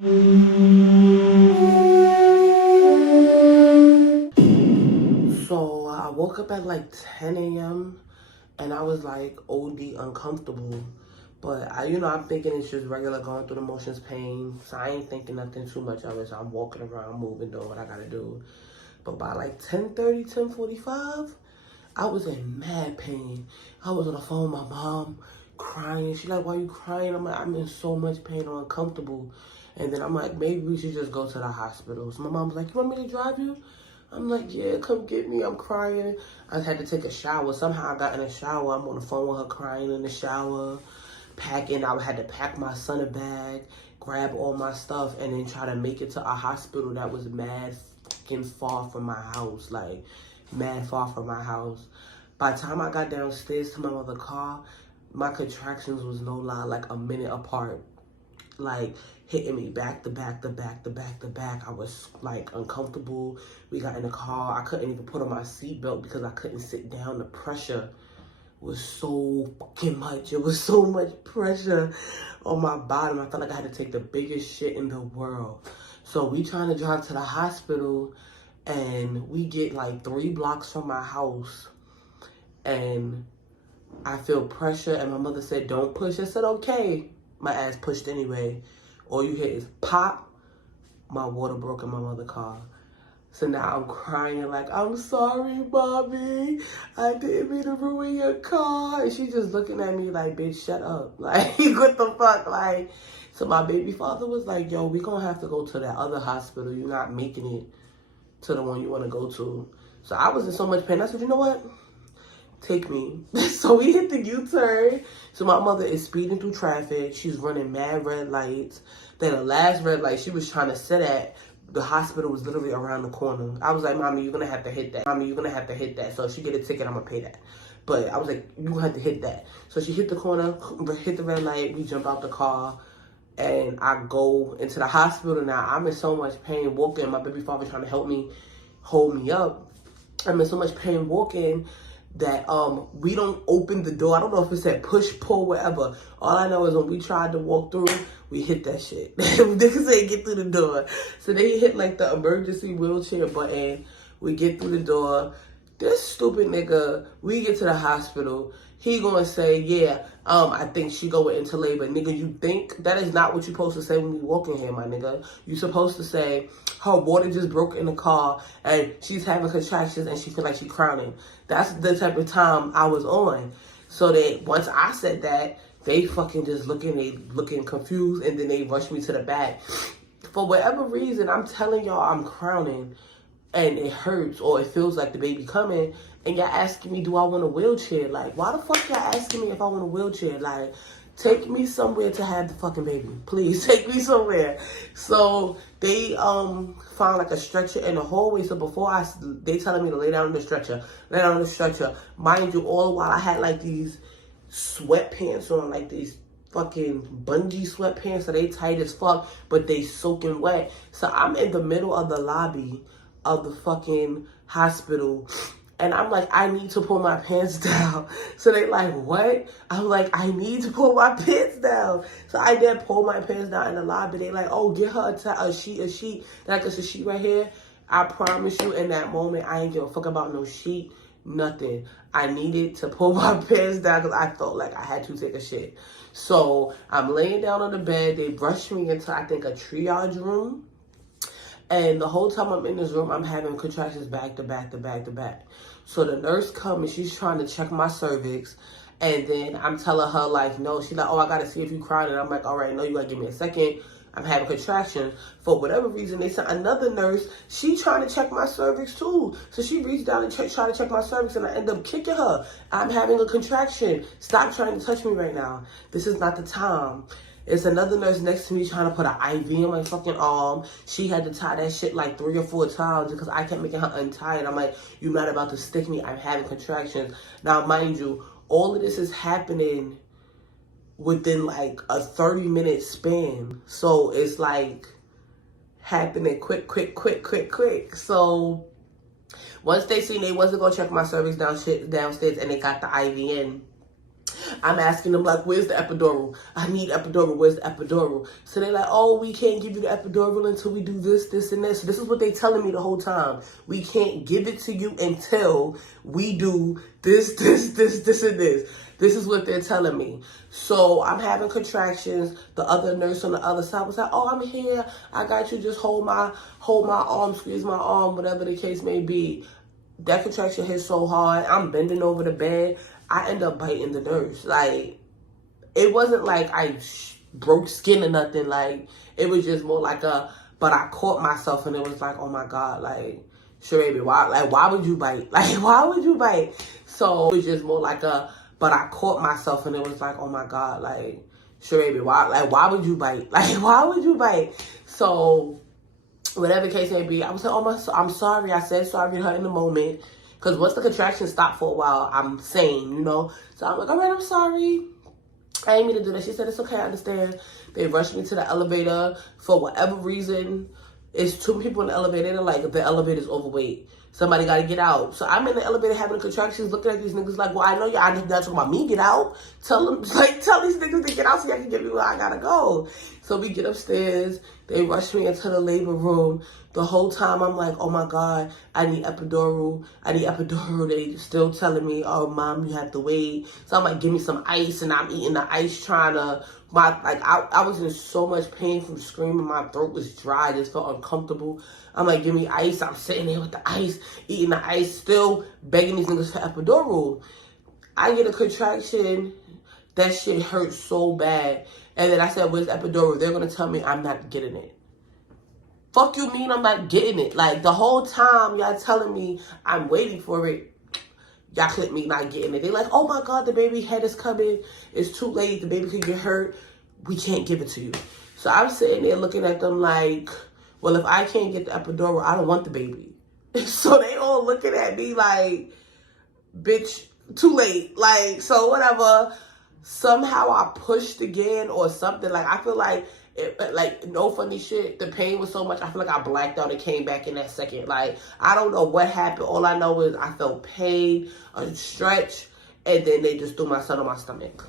So I woke up at like 10 a.m. and I was like OD uncomfortable. But I'm thinking it's just regular going through the motions pain. So I ain't thinking nothing too much of it. So I'm walking around, moving, doing what I gotta do. But by like 10:30, 10:45, I was in mad pain. I was on the phone with my mom crying. She like, why you crying? I'm like, I'm in so much pain or uncomfortable. And then I'm like, maybe we should just go to the hospital. So my mom's like, you want me to drive you? I'm like, yeah, come get me. I'm crying. I had to take a shower. Somehow I got in the shower. I'm on the phone with her crying in the shower, packing. I had to pack my son a bag, grab all my stuff, and then try to make it to a hospital that was mad fucking far from my house. Like, mad far from my house. By the time I got downstairs to my mother's car, my contractions was no lie, like a minute apart. Like hitting me back to back to back to back to back. I was like uncomfortable. We got in the car. I couldn't even put on my seatbelt because I couldn't sit down. The pressure was so fucking much. It was so much pressure on my bottom. I felt like I had to take the biggest shit in the world. So we trying to drive to the hospital and we get like 3 blocks from my house and I feel pressure and my mother said, don't push. I said, okay. My ass pushed anyway. All you hear is pop. My water broke in my mother's car. So now I'm crying like, I'm sorry, mommy. I didn't mean to ruin your car. And she just looking at me like, bitch, shut up. Like, what the fuck? Like, so my baby father was like, yo, we gonna have to go to that other hospital. You're not making it to the one you want to go to. So I was in so much pain. I said, you know what? Take me. So we hit the U-turn. So my mother is speeding through traffic. She's running mad red lights. Then the last red light she was trying to sit at, the hospital was literally around the corner. I was like, mommy, you're going to have to hit that. Mommy, you're going to have to hit that. So if she get a ticket, I'm going to pay that. But I was like, you have to hit that. So she hit the corner, hit the red light. We jump out the car. And I go into the hospital now. I'm in so much pain walking. My baby father trying to help me, hold me up. I'm in so much pain walking that we don't open the door. I don't know if it said push, pull, whatever. All I know is when we tried to walk through, we hit that shit. Niggas ain't get through the door. So they hit like the emergency wheelchair button. We get through the door. This stupid nigga, we get to the hospital. He gonna say, yeah, I think she going into labor. Nigga, you think? That is not what you supposed to say when we walk in here, my nigga. You supposed to say, her water just broke in the car and she's having contractions and she feel like she's crowning. That's the type of time I was on. So they, once I said that, they fucking just looking confused and then they rushed me to the back. For whatever reason, I'm telling y'all I'm crowning and it hurts or it feels like the baby coming and y'all asking me, do I want a wheelchair? Like, why the fuck y'all asking me if I want a wheelchair? Like, take me somewhere to have the fucking baby. Please, take me somewhere. So they found like a stretcher in the hallway. So before they telling me to lay down on the stretcher. Lay down on the stretcher. Mind you, all the while I had like these sweatpants on, like these fucking bungee sweatpants. So they tight as fuck, but they soaking wet. So I'm in the middle of the lobby of the fucking hospital and I'm like, I need to pull my pants down. So they like, what? I'm like, I need to pull my pants down. So I did pull my pants down in the lobby. They like, oh, get her a sheet. Like, it's a sheet right here. I promise you in that moment, I ain't give a fuck about no sheet, nothing. I needed to pull my pants down because I felt like I had to take a shit. So I'm laying down on the bed. They rushed me into, I think, a triage room. And the whole time I'm in this room, I'm having contractions back to back to back to back. So the nurse comes and she's trying to check my cervix. And then I'm telling her, like, no. She's like, oh, I got to see if you crying. And I'm like, all right, no, you got to give me a second. I'm having contractions. For whatever reason, they sent another nurse. She trying to check my cervix, too. So she reached down and tried to check my cervix. And I end up kicking her. I'm having a contraction. Stop trying to touch me right now. This is not the time. It's another nurse next to me trying to put an IV in my fucking arm. She had to tie that shit like 3 or 4 times because I kept making her untie it. I'm like, you not about to stick me. I'm having contractions. Now, mind you, all of this is happening within like a 30-minute span. So it's like happening quick. So once they seen they wasn't going to check my cervix downstairs and they got the IV in, I'm asking them, like, where's the epidural? I need epidural. Where's the epidural? So they're like, oh, we can't give you the epidural until we do this, this, and this. So this is what they're telling me the whole time. We can't give it to you until we do this, this, this, this, and this. This is what they're telling me. So I'm having contractions. The other nurse on the other side was like, oh, I'm here. I got you. Just hold my arm, squeeze my arm, whatever the case may be. That contraction hit so hard. I'm bending over the bed. I end up biting the nurse. Like, it wasn't like I broke skin or nothing. Like, it was just more like but I caught myself and it was like, oh my God, like, sure, baby, why would you bite? Like, why would you bite? So it was just more like but I caught myself and it was like, oh my God, like, sure, baby, why would you bite? Like, why would you bite? So, whatever case may be, I was like, I'm sorry. I said sorry to her in the moment. Because once the contractions stopped for a while, I'm sane, you know? So I'm like, all right, I'm sorry. I didn't mean to do that. She said, it's okay, I understand. They rushed me to the elevator for whatever reason. It's 2 people in the elevator. They're like, the elevator's overweight. Somebody got to get out. So I'm in the elevator having contractions, looking at these niggas like, well, I know y'all not talking about me, get out. Tell these niggas to get out so y'all can get me where I got to go. So we get upstairs. They rush me into the labor room. The whole time I'm like, oh my God, I need epidural. I need epidural. They still telling me, oh, Mom, you have to wait. So I'm like, give me some ice. And I'm eating the ice trying to, I was in so much pain from screaming. My throat was dry. I just felt uncomfortable. I'm like, give me ice. I'm sitting there with the ice, eating the ice, still begging these niggas for epidural. I get a contraction. That shit hurt so bad. And then I said, where's the epidural? They're going to tell me I'm not getting it. Fuck you mean I'm not getting it? Like, the whole time y'all telling me I'm waiting for it, y'all clip me not getting it. They're like, oh my God, the baby head is coming. It's too late. The baby could get hurt. We can't give it to you. So I'm sitting there looking at them like, well, if I can't get the epidural, I don't want the baby. So they all looking at me like, bitch, too late. Like, so whatever. Somehow I pushed again or something. Like, I feel like, no funny shit. The pain was so much, I feel like I blacked out and came back in that second. Like, I don't know what happened. All I know is I felt pain, a stretch, and then they just threw my son on my stomach.